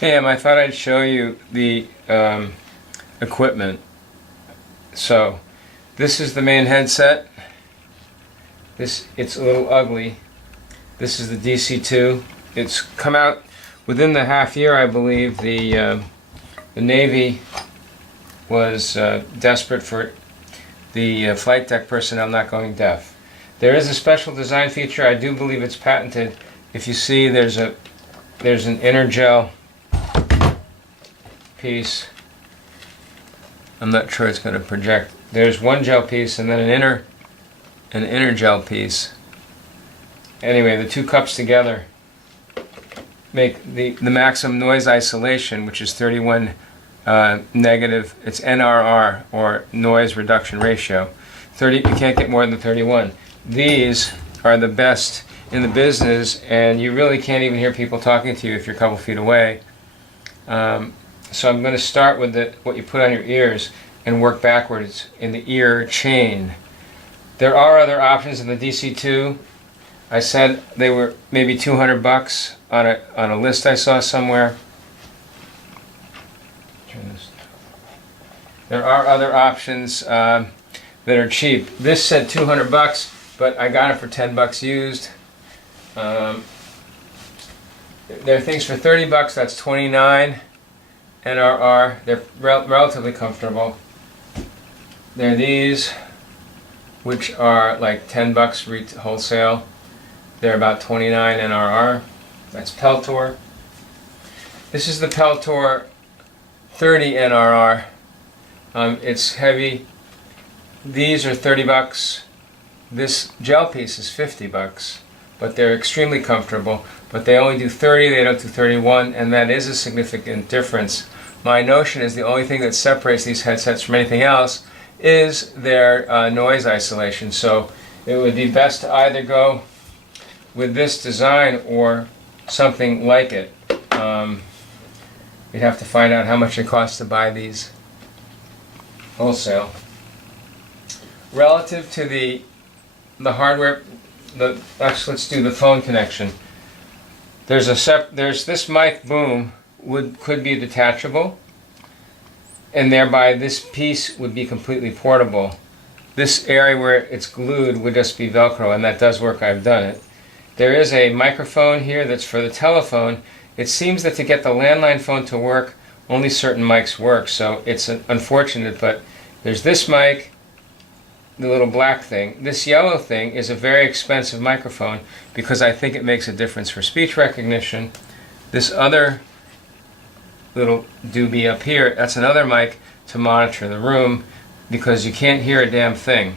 Hey, I thought I'd show you the equipment. So, this is the main headset. It's a little ugly. This is the DC-2. It's come out within the half year, I believe. The Navy was desperate for the flight deck personnel not going deaf. There is a special design feature. I do believe it's patented. If you see, there's an inner gel piece. I'm not sure it's going to project. There's one gel piece and then an inner gel piece. Anyway, the two cups together make the maximum noise isolation, which is 31 negative. It's NRR, or noise reduction ratio. 30. You can't get more than 31. These are the best in the business, and you really can't even hear people talking to you if you're a couple feet away. So I'm going to start with what you put on your ears and work backwards in the ear chain. There are other options in the DC-2. I said they were maybe $200 on a list I saw somewhere. There are other options that are cheap. This said $200, but I got it for $10 used. There are things for $30. That's 29 NRR. They're relatively comfortable. There are these, which are like $10 wholesale. They're about 29 NRR. That's Peltor. This is the Peltor 30 NRR. It's heavy. These are $30. This gel piece is $50, but they're extremely comfortable. But they only do 30, they don't do 31, and that is a significant difference. My notion is the only thing that separates these headsets from anything else is their noise isolation. So it would be best to either go with this design or something like it. You'd have to find out how much it costs to buy these wholesale. Relative to the hardware, actually let's do the phone connection. There's this mic boom could be detachable, and thereby this piece would be completely portable. This area where it's glued would just be Velcro, and that does work. I've done it. There is a microphone here that's for the telephone. It seems that to get the landline phone to work, only certain mics work, so it's unfortunate, but there's this mic, the little black thing. This yellow thing is a very expensive microphone because I think it makes a difference for speech recognition. This other little doobie up here, that's another mic to monitor the room because you can't hear a damn thing.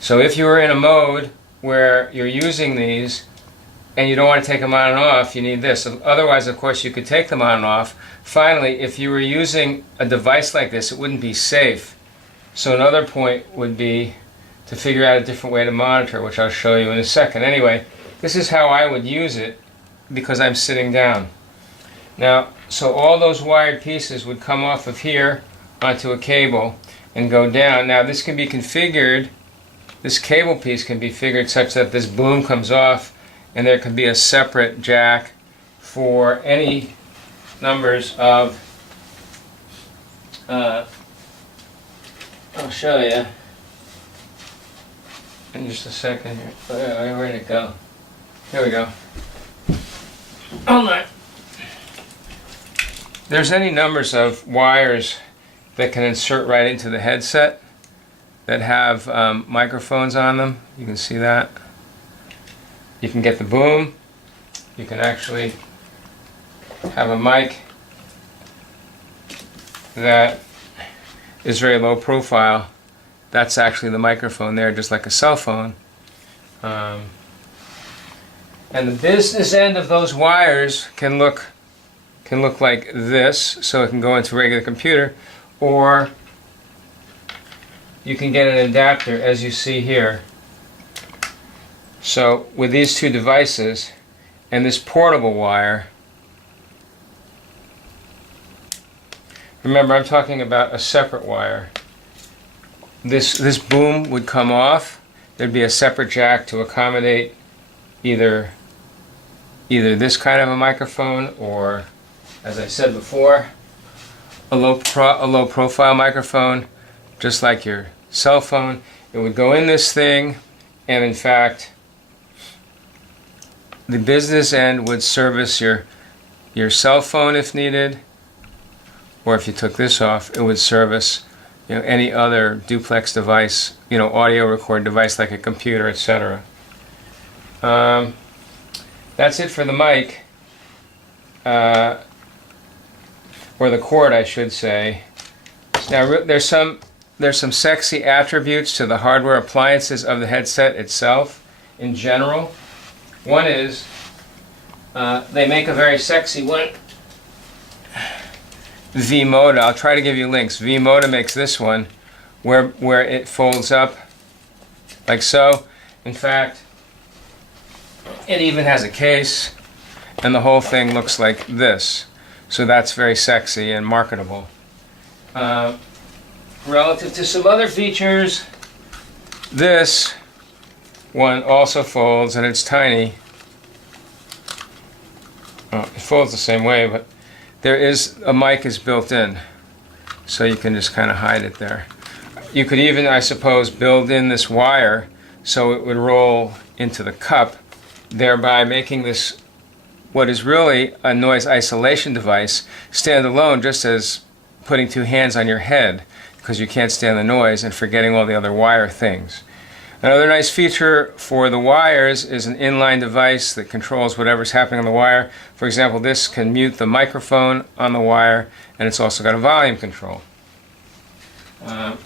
So if you were in a mode where you're using these and you don't want to take them on and off, you need this. Otherwise, of course, you could take them on and off. Finally, if you were using a device like this, it wouldn't be safe. So another point would be to figure out a different way to monitor, which I'll show you in a second. Anyway, this is how I would use it because I'm sitting down. Now, so all those wired pieces would come off of here onto a cable and go down. Now this can be configured, this cable piece can be configured such that this boom comes off and there can be a separate jack for any numbers of, I'll show you in just a second here. Where did it go? Here we go. Hold on. There's any numbers of wires that can insert right into the headset that have microphones on them. You can see that. You can get the boom. You can actually have a mic that is very low profile. That's actually the microphone there, just like a cell phone. And the business end of those wires can look like this, so it can go into a regular computer, or you can get an adapter as you see here. So with these two devices and this portable wire, remember I'm talking about a separate wire. This boom would come off. There'd be a separate jack to accommodate either this kind of a microphone or as I said before, a low profile microphone, just like your cell phone. It would go in this thing, and in fact, the business end would service your cell phone if needed, or if you took this off, it would service any other duplex device, audio record device like a computer, etc. That's it for the mic, or the cord, I should say. Now there's some sexy attributes to the hardware appliances of the headset itself in general. One is they make a very sexy one. V-Moda, I'll try to give you links. V-Moda makes this one where it folds up like so. In fact, it even has a case, and the whole thing looks like this. So that's very sexy and marketable. Relative to some other features, this one also folds, and it's tiny. It folds the same way, but a mic is built in, so you can just kind of hide it there. You could even, I suppose, build in this wire so it would roll into the cup, thereby making this, what is really a noise isolation device, stand alone, just as putting two hands on your head, because you can't stand the noise and forgetting all the other wire things. Another nice feature for the wires is an inline device that controls whatever's happening on the wire. For example, this can mute the microphone on the wire, and it's also got a volume control. I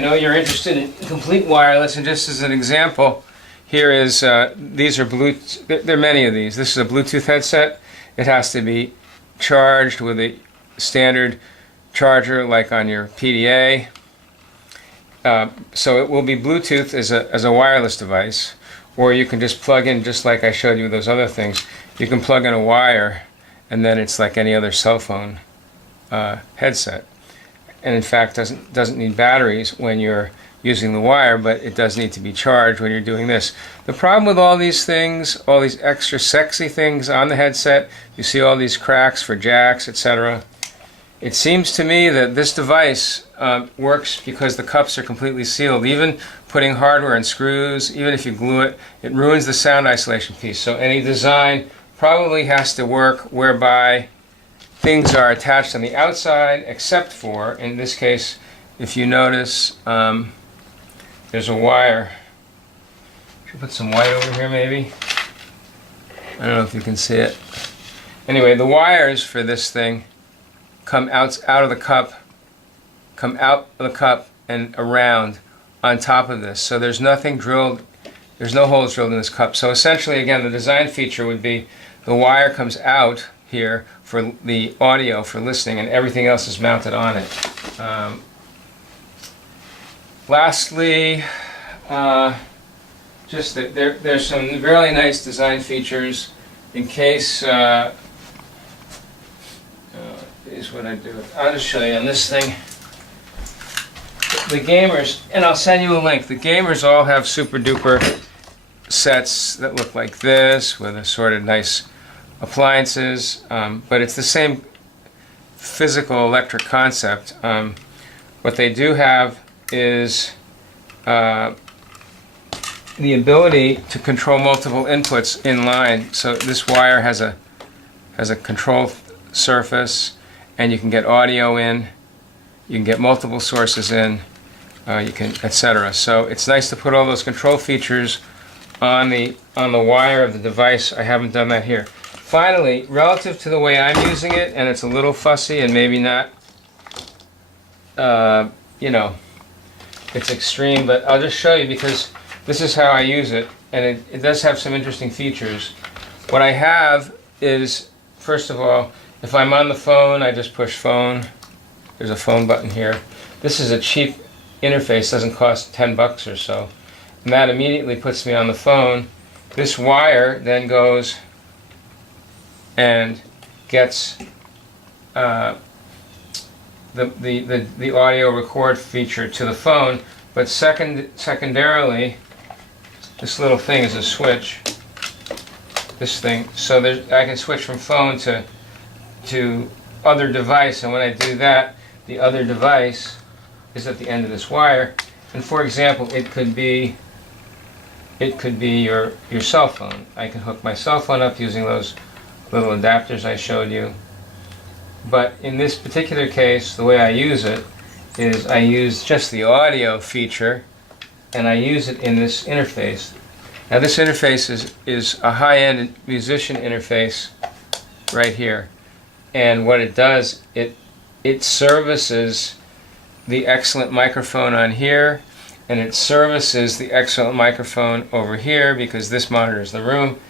know you're interested in complete wireless, and just as an example, here is, these are Bluetooth, there are many of these. This is a Bluetooth headset. It has to be charged with a standard charger like on your PDA. So it will be Bluetooth as a wireless device, or you can just plug in, just like I showed you with those other things. You can plug in a wire, and then it's like any other cell phone headset. And in fact, doesn't need batteries when you're using the wire, but it does need to be charged when you're doing this. The problem with all these things, all these extra sexy things on the headset, you see all these cracks for jacks, etc. It seems to me that this device works because the cups are completely sealed. Even putting hardware and screws, even if you glue it, it ruins the sound isolation piece. So any design probably has to work whereby things are attached on the outside, except for, in this case, if you notice, there's a wire. Should put some white over here maybe. I don't know if you can see it. Anyway, the wires for this thing come out of the cup, and around on top of this. So there's nothing drilled, there's no holes drilled in this cup. So essentially, again, the design feature would be the wire comes out here for the audio, for listening, and everything else is mounted on it. Lastly, just that there's some really nice design features in case is what I do. I'll just show you on this thing. The gamers, and I'll send you a link, the gamers all have super duper sets that look like this with assorted nice appliances, but it's the same physical electric concept. What they do have is the ability to control multiple inputs in line. So this wire has a control surface, and you can get audio in, you can get multiple sources in, you can, etc. So it's nice to put all those control features on the wire of the device. I haven't done that here. Finally, relative to the way I'm using it, and it's a little fussy and maybe not, it's extreme, but I'll just show you because this is how I use it, and it does have some interesting features. What I have is, first of all, if I'm on the phone, I just push phone. There's a phone button here. This is a cheap interface, doesn't cost 10 bucks or so. And that immediately puts me on the phone. This wire then goes and gets the audio record feature to the phone, but secondarily, this little thing is a switch. This thing, so I can switch from phone to other device, and when I do that, the other device is at the end of this wire. And for example, it could be your cell phone. I can hook my cell phone up using those little adapters I showed you. But in this particular case, the way I use it is I use just the audio feature, and I use it in this interface. Now this interface is a high-end musician interface right here. And what it does, it services the excellent microphone on here, and it services the excellent microphone over here, because this monitors the room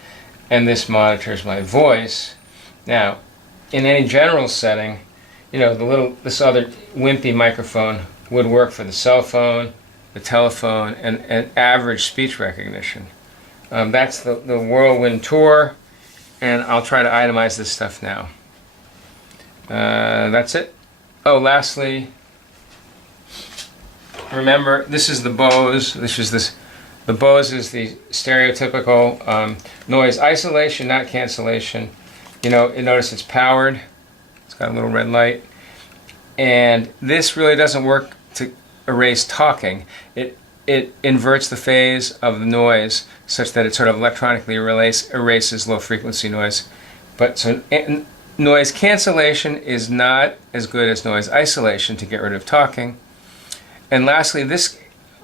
and this monitors my voice. Now, in any general setting, you know, this other wimpy microphone would work for the cell phone, the telephone, and average speech recognition. That's the Whirlwind Tour, and I'll try to itemize this stuff now. That's it. Oh, lastly, remember, this is the Bose. The Bose is the stereotypical noise isolation, not cancellation. You know, notice it's powered. It's got a little red light. And this really doesn't work to erase talking. It inverts the phase of the noise such that it sort of electronically erases low frequency noise. But so noise cancellation is not as good as noise isolation to get rid of talking. And lastly, this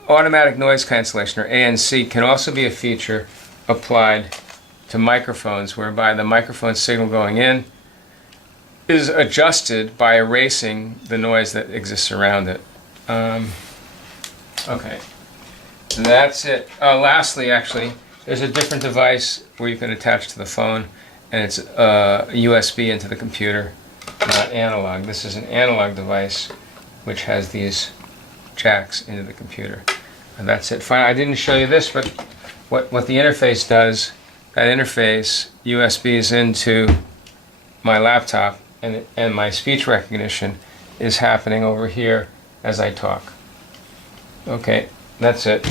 automatic noise cancellation, or ANC, can also be a feature applied to microphones, whereby the microphone signal going in is adjusted by erasing the noise that exists around it. Okay, that's it. Lastly, actually, there's a different device where you can attach to the phone, and it's USB into the computer, not analog. This is an analog device which has these jacks into the computer. And that's it. Fine. I didn't show you this, but what the interface does, that interface USB is into my laptop, and my speech recognition is happening over here as I talk. Okay, that's it.